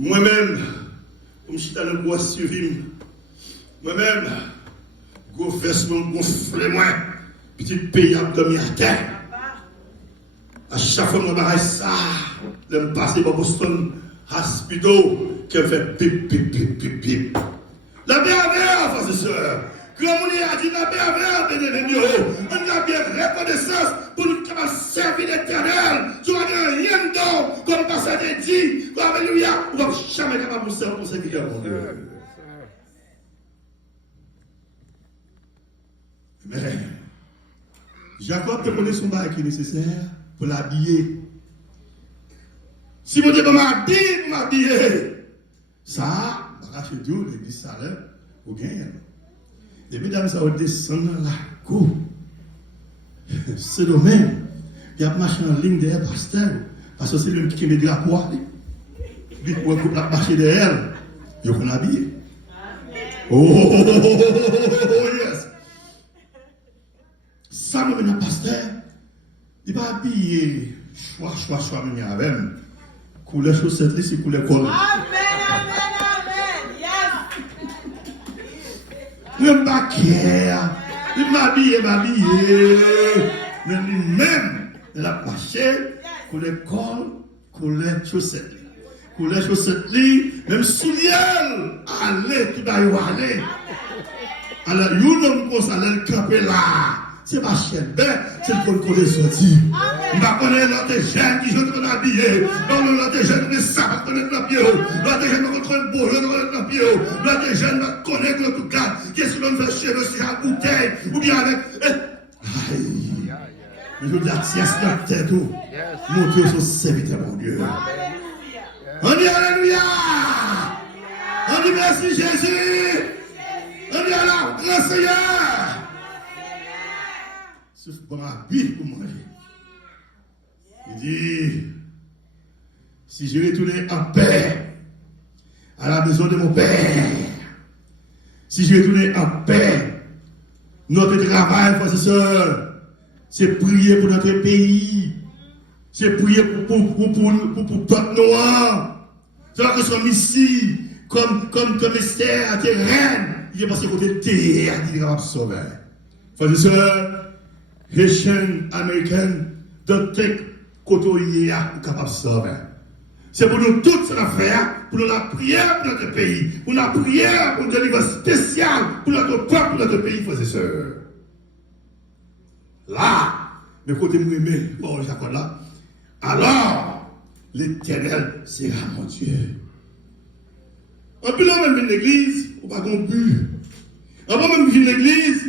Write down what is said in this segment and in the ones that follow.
Moi-même, comme je suis dans le bois suivi, moi-même, gros vêtement gonflé, moi, petit pays à dormir à terre. À chaque fois que je me ça, je me passe par Boston Hospital, qui fait pip, pip, pip, pip, pip. La bienveillance, frères et sœurs. Comme on a dit, la bienveillance, bénévole, on a bien reconnaissance pour nous capables de servir l'Éternel. Tu vas dire rien d'autre, comme pasteur te dit, alléluia, on ne va jamais capable de servir mon Dieu. Mais, Jacob te connaît son bail qui est nécessaire pour l'habiller. Si mon Dieu m'habiller, ça, chez Dieu, l'église salaire, vous gagnez. Et mesdames, ça va descendre dans la cour. Ce domaine, il y a marché en ligne derrière pasteur, parce que c'est lui qui met de la poire. Lui, pour marcher derrière, il faut l'habiller. Oh, yes. Ça, nous venons pasteur, il va habiller, choix, mais avec couleur chaussette, c'est couleur col. Même pas clair, il m'habille, mais lui-même, il a marché, couleur col, couleur chaussette. Couleur chaussette, même soulier, allez, tout va y aller. Alors, il y a un homme comme ça, il camper là. C'est pas cher, c'est le qu'on est sorti. On va connaître l'autre jeune qui joue dans habillé. L'autre jeune qui ça, connaître la pied. L'autre jeune qui connaît le beau, connaître la pied. L'autre jeune qui connaît le tout cas. Qu'est-ce que l'on fait chez le sur la bouteille ou bien avec. Aïe. Je veux dire, si c'est notre tête, mon Dieu, son serviteur, mon Dieu. On dit Alléluia. On dit merci Jésus. On dit alors, grand Seigneur. C'est bon à vivre pour manger. Il dit, si je retournais en paix à la maison de mon Père, si je retournais en paix, notre travail, frères et sœurs, c'est prier pour notre pays, c'est prier pour peuple noir. C'est là que nous sommes ici, comme Esther à tes reines, il est passé côté de terre, il est capable de sauver. Frères et sœurs, Haitian, Américain, de tech, côté capable de sauver. C'est pour nous toutes cette affaire, pour nous la prière pour notre pays, pour la prière pour un niveau spécial pour notre peuple, pour notre pays, frères et sœurs. Là, le côté m'aimer, bon, j'accorde là. Alors, l'Éternel sera mon Dieu. En plus, là, même une église, on va qu'on but. En plus, même une église,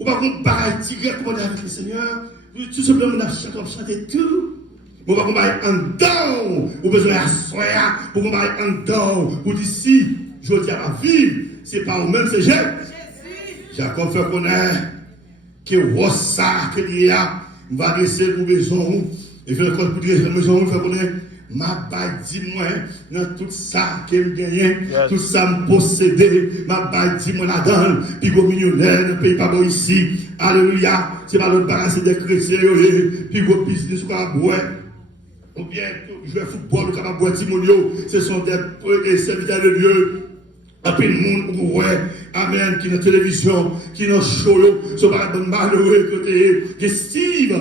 on va qu'on parle directement avec le Seigneur. Tout simplement, on a chanté tout. On va qu'on parle en dedans. On a besoin d'asseoir pour qu'on parle en dedans. Pour d'ici, je dis à ma vie, c'est pas au même, c'est Jésus. Jacob fait connaître que ça, qu'il y a, on va laisser pour maison. Et puis, quand pour dire maison, on fait connaître. Ma baille dis-moi dans tout ça qu'elle gagne, tout ça me possédé, ma baille dis-moi la donne, puis go millionnaire, ne paye pas bon ici, alléluia, c'est pas le barrage des chrétiens, puis go business quoi boire, ou bien jouer football, ou capable boire timonio, ce sont des serviteurs de Dieu. Après le monde, ouais, amen, qui est dans la télévision, qui est dans le show, ce pas de malheureux côté, Steve.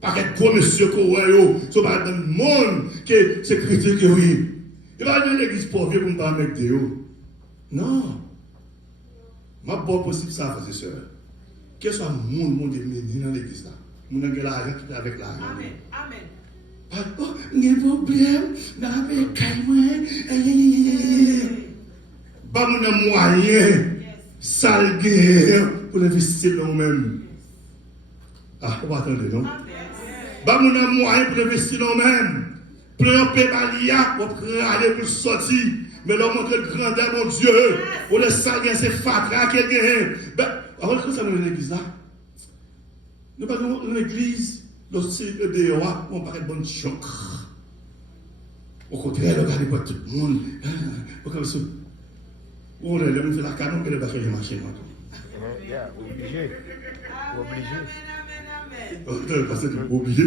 Pas qu'être gros monsieur Kowayo, ce n'est pas dans le monde que c'est chrétien que oui. Il va aller à l'église pauvre pour ne pas mettre de haut. Non. Ma bonne possible ça, frères et sœurs. Quel soit le monde est mené dans l'église là. Mon angle l'argent qui est avec l'argent. Amen. Amen. Oh, il y a un problème dans la paix. Pas mon moyen, sale guerre pour investir dans nous-mêmes. Ah, on va attendre, non? Bah, mon moyen pour investir dans nous-mêmes. Pour un paix balia, pour aller pour sortir. Mais l'homme montre le grandeur, mon Dieu. Pour le saluer, c'est fatra qui est. Ben, avant que ça nous dans l'église là. Nous parlons dans l'église, lorsque le dehors, on paraît bon choc. Au contraire, regardez pas tout le monde. Comme ça. On est là, on fait la canon, mais le bac est marché. Obligé. Obligé. Parce que tu es obligé.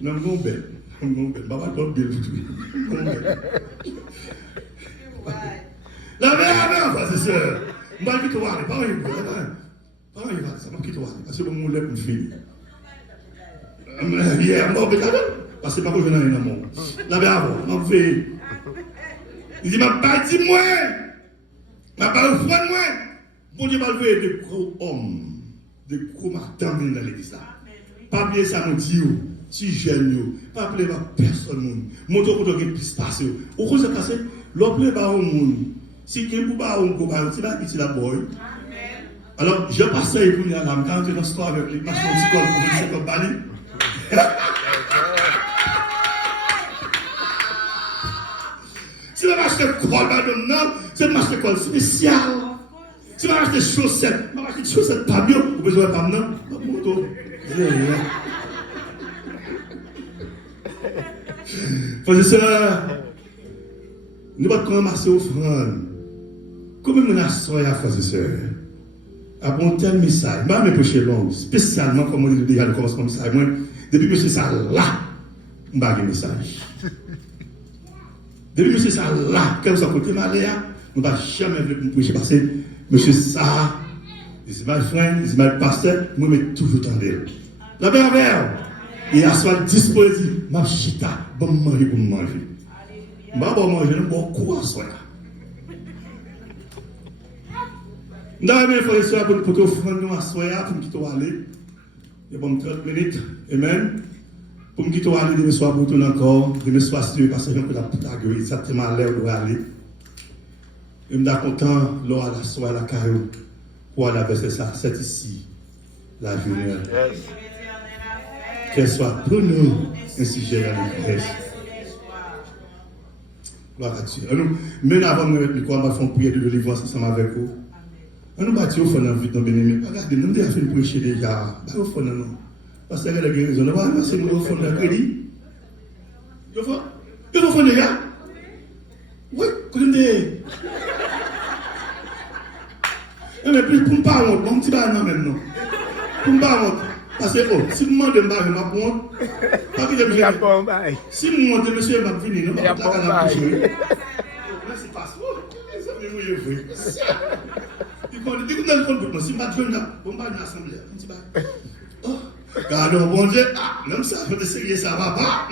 Non, non, ben. Papa, pas bien du tout. La mère, c'est ça. Je vais quitter Wally. Pas un va, ça m'a quitté Wally. Parce que mon lait pour finir. Hier, parce que pas que je n'ai rien à mon. La mère, on fait. Il dit, m'a pas dit moi. M'a pas offert moi. Bon Dieu m'a levé des gros hommes, des gros matins dans l'église là. Pas bien ça nous dit, si jeune, pas appeler personne. Mon Dieu, pour que puisse passer. Au cause de passer, l'opple pas au monde. Si quelqu'un pas au monde, c'est là qui la boy. Alors, je passe et vous à l'âme, quand je suis dans avec les machines de l'école pour les comme Bali. Si je m'achète un col, madame, c'est un acheter col spécial. Si je m'achète des chaussettes, je m'achète des chaussettes pas mieux, vous besoin pas non, moto. Frères et sœurs, nous ne pouvons pas ramasser offrande. Comment nous avons frères et sœurs? Après un tel message, je ne vais pas prêcher long, spécialement comme on dit déjà le commencement de message. Moi, depuis que je suis ça là, je n'ai pas de message. Depuis que je suis ça là, quand vous côté malais, je ne vais jamais me prêcher parce que monsieur ça, c'est ma frère, c'est ma pasteur, moi je mets toujours dans d'elle. La merveille, et à soit disposé, ma chita, bon manger pour manger. Je ne vais pas manger, je ne vais pas courir à soi. Je vais faire ça pour te offrir nous à soi, pour me quitter aller. Il y a 30 minutes, amen. Pour me quitter aller, demain soir, pour tourner encore, demain soir, si Dieu passe, je vais la gueule, exactement à l'heure où aller. Je suis content, lors à la soirée, à la caillou, pour aller verser ça. C'est ici, la journée. Qu'elle soit pour nous un sujet dans l'église. Gloire à Dieu. Même avant de mettre le corps, on va faire une prière de délivrance ensemble avec vous. On nous bâtit au fond dans la vie de nos bien-aimés. Regardez, nous avons déjà fait une prêcher déjà. Pas au fond, non. Parce qu'il y a la guérison. On va passer au fond de la crédit. Au fond déjà. Oui, comme des. Mais plus pour ne pas honte, mon petit bain même non. Pour ne pas honte. Parce que si vous demandez de me ma honte, pas que j'aime bien. Si vous demandez monsieur m'a fini, non, pas la bouche. C'est pas ça. C'est vrai. Il dit que dans le compte, si je ne vais pas une assemblée, gardons bon Dieu, même ça, je te sais ça va pas.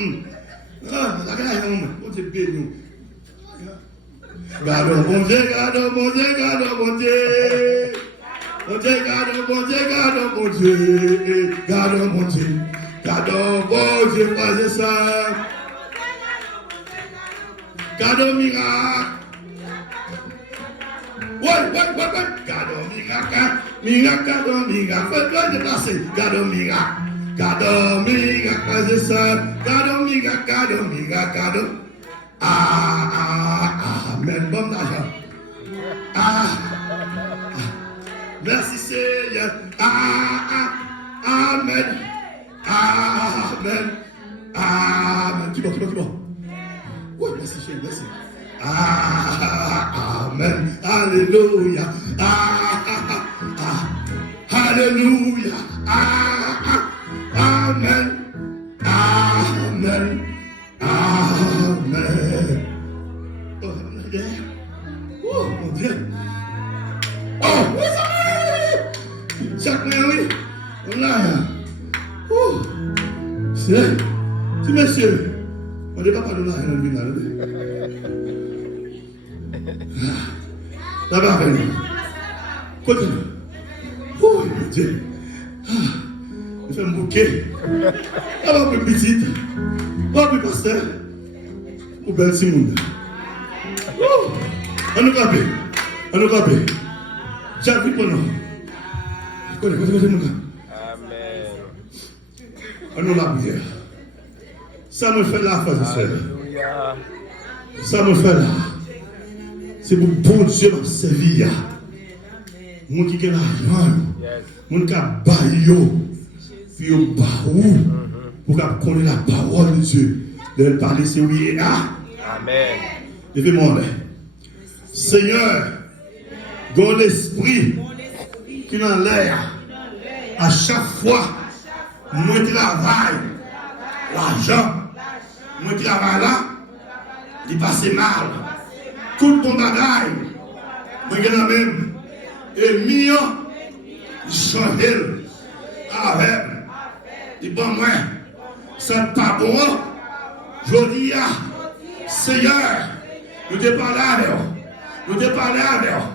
Bon Dieu, bénis-nous. Gardons bon Dieu, gardons bon Dieu, gardons bon Dieu. Bon Dieu, gardons bon Dieu, gardons bon Dieu. Gardons bon Dieu, gardons bon Dieu, frères et sœurs. Gardons miracle. Ouais. Gardons miracle, gardons miracle. Faites-le déplacer. Gardons miracle. Gardons miracle, frères et sœurs. Gardons miracle, gardons. Amen. Bon d'argent. Merci Seigneur. Amen. Tu bon. Oui, merci Seigneur, merci. Amen. Alléluia. Alléluia. Amen. Oh, mon Dieu. Oh, oui, chaque nuit, là. C'est monsieur. On ne va pas nous là, on est là. Là-bas, continue. Oh, mon Dieu. Il fait un bouquet. Là-bas, un peu petite. Un peu pasteur. Ou belle Simone. On nous rappelle. J'ai vu pour nous. Amen. On nous la prière. Ça me fait là, frère et sœur. Ça me fait là. C'est pour bon Dieu m'a servi. Mon qui est là, mon qui a baillé, puis au baou, pour qu'on ait la parole de Dieu. De parler, c'est oui et là. Amen. Levez-moi là. Seigneur, dans l'esprit qui est dans l'air, à chaque fois, moi travaille, l'argent, Moi travaille là, il passe mal. Tout bon bagaille, moi je la même. Et mien, il change avec. Il bon moi, c'est pas bon. Je dis à Seigneur, nous te parlons avec vous. Nous te parlons avec vous.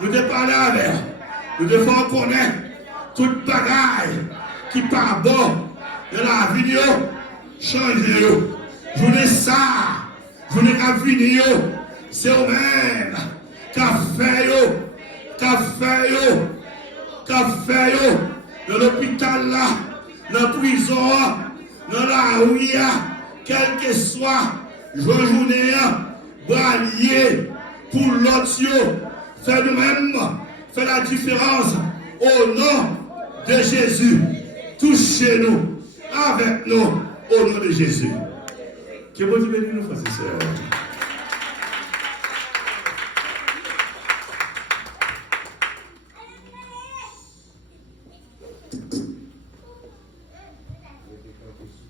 Nous te parlons avec vous. Nous devons connaître toute bagaille qui part bon de la vidéo. Changez-vous. Je n'ai ça. Je n'ai qu'à venir. C'est vous-même qui a fait dans l'hôpital là, dans la prison, dans la rue, quel que soit, journée, bralier pour l'autre, fait de même, fait la différence au nom de Jésus. Touchez-nous avec nous au nom de Jésus. Que vous Dieu bénisse nous, frères et sœurs.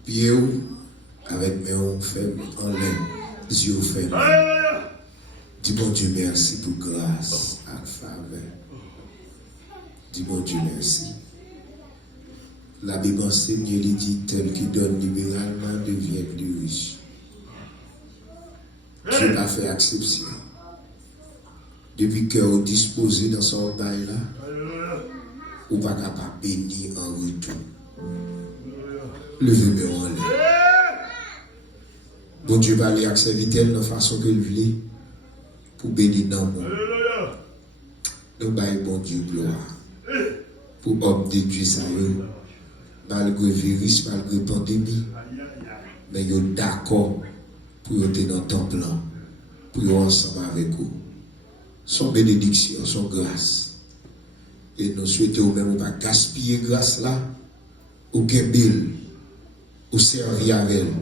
Pied avec mes mains fermes en l'air, yeux fermés. Dis mon Dieu merci pour grâce et faveur. Dis mon Dieu merci. La Bible enseigne, il dit, tel qui donne libéralement devient plus riche. Dieu n'a fait exception. Depuis que vous disposez dans son bail là, vous n'êtes pas capable de bénir en retour. Levez-moi en l'air. Bon Dieu va aller accepter de la façon que voulait pour bénir dans le monde. Nous baillons bon Dieu gloire. Pour homme de Dieu ça malgré virus, malgré pandémie. Mais vous êtes d'accord pour être dans le temple pour être ensemble avec vous. Son bénédiction, son grâce. Et nous souhaitons même pas gaspiller grâce là, au Gembel, au servir avec elle,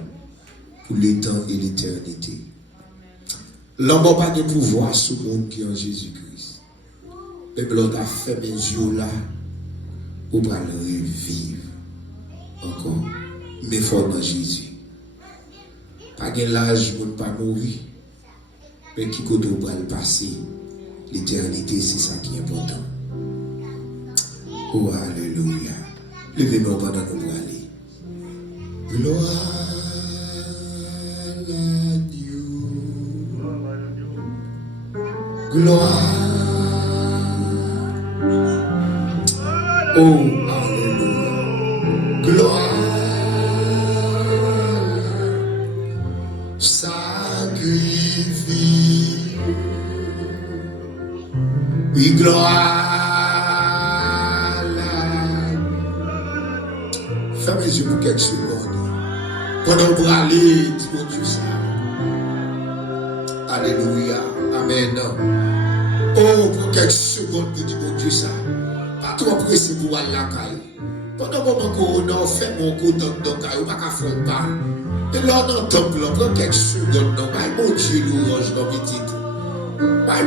pour le temps et l'éternité. L'homme n'a pas de pouvoir sur le monde qui est en Jésus-Christ. Même l'autre a fait mes yeux là, pour le revivre encore. Mais fort dans Jésus. Pas de l'âge pour ne pas mourir, mais qui côté pour le passer. L'éternité, c'est ça qui est important. Oh, alléluia. Levez-nous pendant que nous aller. Gloire à Dieu. Gloire. Oh, alléluia. Gloire. Sacrifice. Oui, gloire. Fermez les yeux pour quelques secondes. Pendant pour aller, dis mon Dieu ça. Alléluia. Amen. Oh, pour quelques secondes pour dire mon Dieu ça. Pas trop pressé pour aller la caille. Pendant le moment qu'on a fait mon coup dans le caille, on ne va pas faire pas. Et là, dans le temple, prends quelques secondes. Mon Dieu l'orange dans mes titres.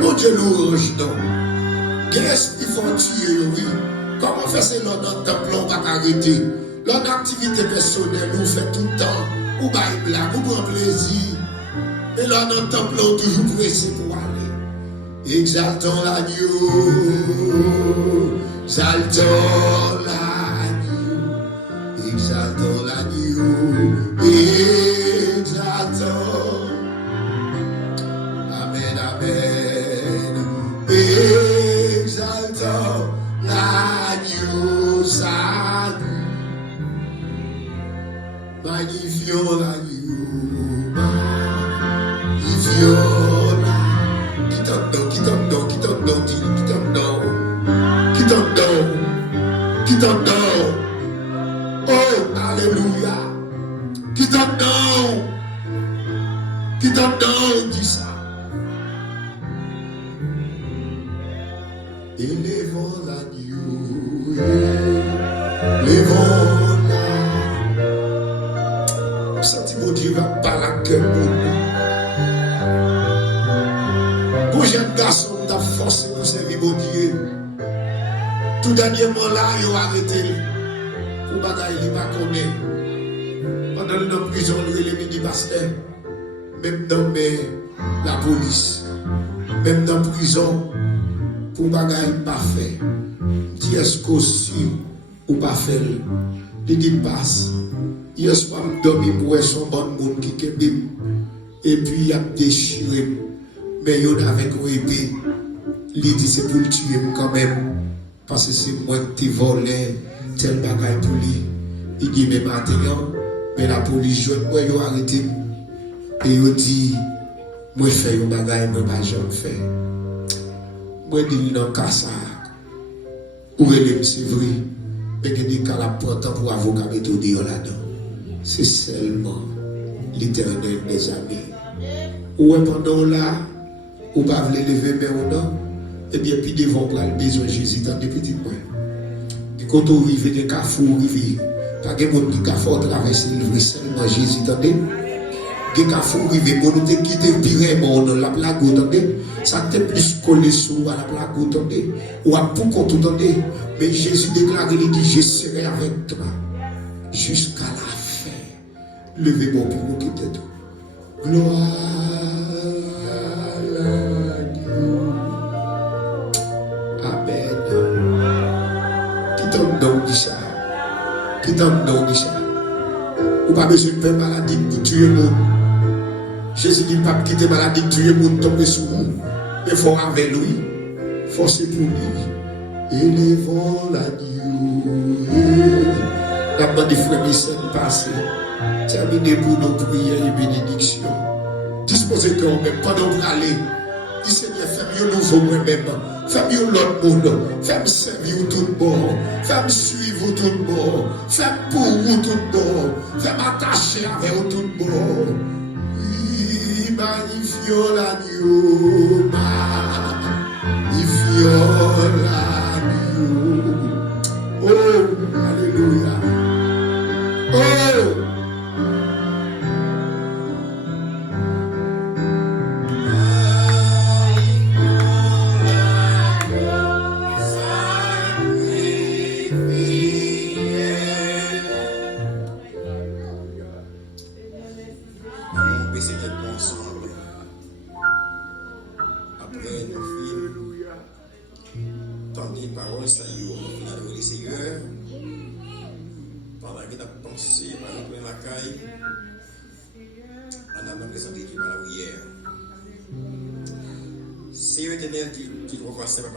Mon Dieu l'orange dans. Qu'est-ce qu'il faut tuer, oui? Comment faire ça dans le temple, on va arrêter? L'autre activité personnelle, on fait tout le temps. On va y blague, on prend plaisir. Et là, dans le temple, on est toujours pressé pour aller. Exaltons l'agneau. Exaltons l'agneau. Exaltons l'agneau. Exaltons. Amen, amen. Exaltons l'agneau. Magnifions l'agneau, magnifions l'agneau. Qui t'en donne, qui t'en donne, qui t'en donne, qui t'en donne, qui t'en donne, qui t'en donne. Oh, alléluia. Qui t'en donne, qui t'en donne, dis ça. Élevons l'agneau, élevons. Mon Dieu va parler à cœur pour nous. Pour jeune garçon, tu as forcé pour servir mon Dieu. Tout dernièrement là, ils ont arrêté. Pour bagaille, il ne va pas connaître. pendant la prison, il dit pasteur, même dans la police, même dans la prison, pour bagaille pas fait. Dit est-ce qu'aussi ou pas fait? Il dit passe. Hier soir, je dormi pour son bon monde qui est et puis il a déchiré. Mais il a avec une épée. Il dit c'est pour le tuer quand même. Parce que c'est moi qui volé tel bagaille pour lui. Il dit mais maintenant, mais la police joue, moi il a arrêté. Et il dit, moi je fais un bagaille, moi je ne fais. Moi je dis non, qu'à ça. Ou c'est vrai. Mais il dit qu'à la porte pour avocat méthodique là-dedans. C'est seulement l'Éternel des amis. Ou pendant là, ou pas voulez lever mais ou non, et bien puis devant pour le besoin de Jésus dans des petits points. Quand on arrive des carrefours, pas de monde qui carrefour traverser le seulement Jésus dans des carrefours arrivés, on te quitte pire monde la plaque attendez, ça te plus collé sous la plaque attendez, ou à pour qu'on attendez, mais Jésus déclare il dit je serai avec toi jusqu'à la fin. Levez-moi pour nous quitter tout. Gloire à Dieu. Amen. Qui t'en donne ça? Qui t'en donne ça? Ou pas besoin de faire maladie pour tuer le monde. Jésus dit pas quitter maladie pour tuer le monde, tomber sur vous. Mais il faut avec lui. Forcer pour lui. Élevons l'agneau. D'abord des frères et sœurs passés. Terminez pour nos prières et bénédictions. Disposez que même pendant que aller. Dis Seigneur, fais-moi nouveau moi-même. Fais-moi l'autre monde. Fais-moi servir tout le monde. Fais-moi suivre tout le monde. Fais-moi pour vous tout le monde. Fais-moi m'attacher avec vous tout le monde. Oui, magnifions l'agneau. Magnifions l'agneau. Oh, alléluia. Oh!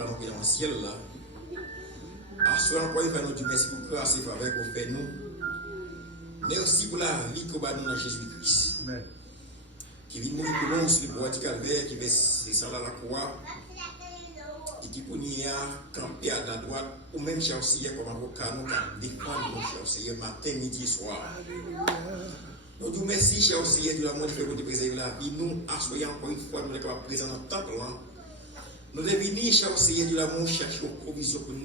Dans le ciel là, assurant encore une fois nous merci pour grâce et faveur qu'on fait nous, mais aussi pour la vie qu'on a dans Jésus-Christ, qui vit mourir pour nous sur le bois du calvaire, qui fait ça là la croix, et qui pour nous camper à la droite, ou même cher aussi comme avocat, nous défendre nos cher aussi matin, midi, soir. Nous disons merci cher aussi de la moindre de préserver la vie, nous assurant encore une fois nous sommes capables de présenter dans le temple là. Nous devons venir, cher Seigneur, de l'amour, chercher une provision pour nous.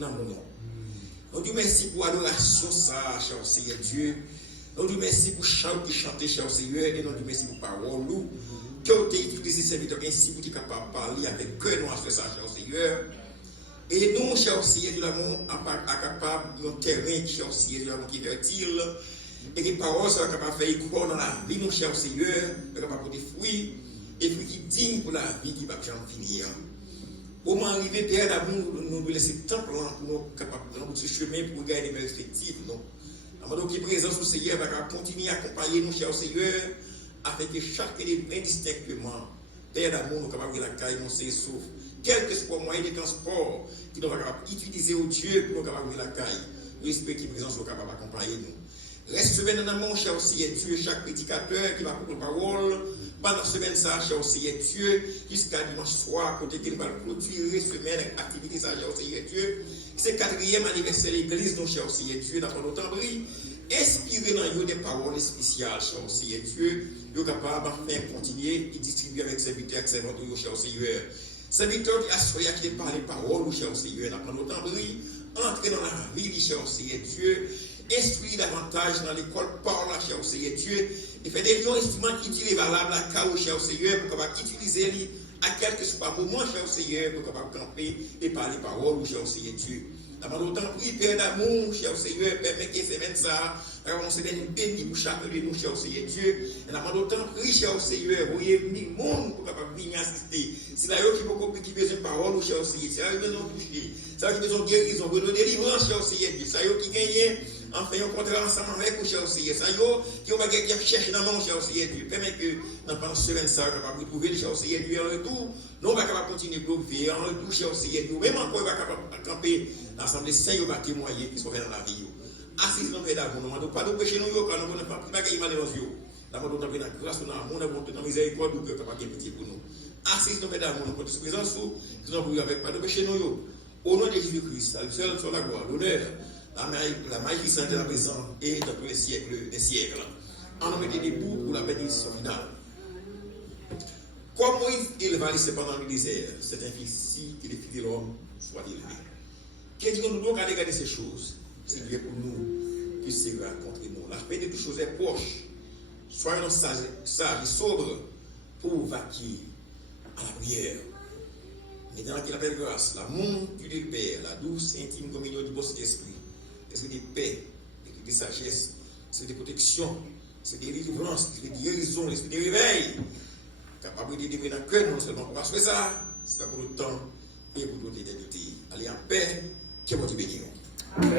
Nous disons merci pour l'adoration, ça, cher Seigneur Dieu. Nous disons merci pour chanter, cher Seigneur, et nous disons merci pour parole, que vous avez utilisé ces serviteurs ainsi pour être capable de parler avec cœur, nous, à ça, cher Seigneur. Et nous, cher Seigneur, de l'amour, capable de terrain, cher Seigneur, de l'amour qui est fertile, et que les paroles soient capables de faire écho dans la vie, nous, cher Seigneur, capable de des fruits, et fruits qui dignes pour la vie qui va jamais finir. Comment arriver, Père d'amour, nous laisser le temps pour nous capables de ce chemin pour gagner des perspectives, non? Avant que la présence du Seigneur va continuer à accompagner nous, cher Seigneur, afin que chaque élément indistinctement, Père d'amour, nous capables de la caille, nous s'essouffle. Quel que soit le moyen de transport qui nous va utiliser au Dieu pour nous capables de la caille, nous espérons que la présence soit capable d'accompagner nous. Reste dans mon cher Seigneur Dieu, chaque prédicateur qui va prendre la parole. Pendant la semaine, ça, cher Seigneur Dieu, jusqu'à dimanche soir, côté qu'il va clôturer semaine avec activité, ça, cher Seigneur Dieu. C'est le 4e anniversaire de l'église, nos cher Seigneur Dieu, dans notre temps, inspiré dans des paroles spéciales, cher Seigneur Dieu, nous sommes capables de continuer et distribuer avec serviteurs et servantes, cher Seigneur. Serviteurs qui assurent qui parlent les paroles, cher Seigneur, dans notre temps, entrer dans la vie, cher Seigneur Dieu. Instruire davantage dans l'école par la cher Seigneur Dieu et faire des instruments utiles et valables à cas cher Seigneur pour pouvoir utiliser à quel que soit moment cher Seigneur pour pouvoir camper et parler paroles cher Seigneur Dieu. Avant d'autant prie Père d'amour cher Seigneur permet que ces semaines ça On se donne une béni pour chacun de nous, cher Seigneur Dieu. Et nous avons autant pris, cher Seigneur, vous voyez, ni monde pour capable venir assister. C'est là qui beaucoup qui besoin de parole, cher Seigneur. C'est là qui besoin de toucher. C'est là qui besoin de guérison, de délivrance, cher Seigneur Dieu. C'est là qui gagne, enfin, on contrat ensemble avec vous, cher Seigneur. C'est là qui va chercher dans mon cher Seigneur Dieu. Permet que dans pendant semaine, ça, capable de trouver le cher Seigneur Dieu en retour. Nous, on va capable continuer de glorifier en retour, cher Seigneur Dieu. Même encore, on va capable de camper l'Assemblée Saint, on va témoigner qui sont dans la vie. Assise dans le pédage, nous ne pas nous pécher nous, car nous n'avons pas gagné mal dans les yeux. Nous avons dans la grâce, nous avons dans la miséricorde, nous avons pas pitié pour nous. Assise dans le pédage, nous avons présence, nous avons avec pas de péché nous. Au nom de Jésus-Christ, le seul sur la gloire, l'honneur, la magnificence de la présence et dans tous les siècles des siècles. En nous mettez debout pour la bénédiction finale. Comme Moïse éleva les serpents dans le désert, c'est ainsi que les filles de l'homme soient élevées. Qu'est-ce que nous devons regarder ces choses? C'est Dieu pour nous qui s'est rencontré nous. La paix de toutes choses est proche. Soyons sages et sobres pour vaquer à la prière. Maintenant qu'il appelle grâce, l'amour du Dieu Père, la douce et intime communion du beau Saint-Esprit, c'est de paix, de sagesse, c'est de protection, c'est de délivrance, c'est de guérison, c'est de réveil. Capable de développer dans le cœur, non seulement pour faire ça, c'est pour le temps et pour toute l'éternité. Allez en paix, que votre béni. Amen.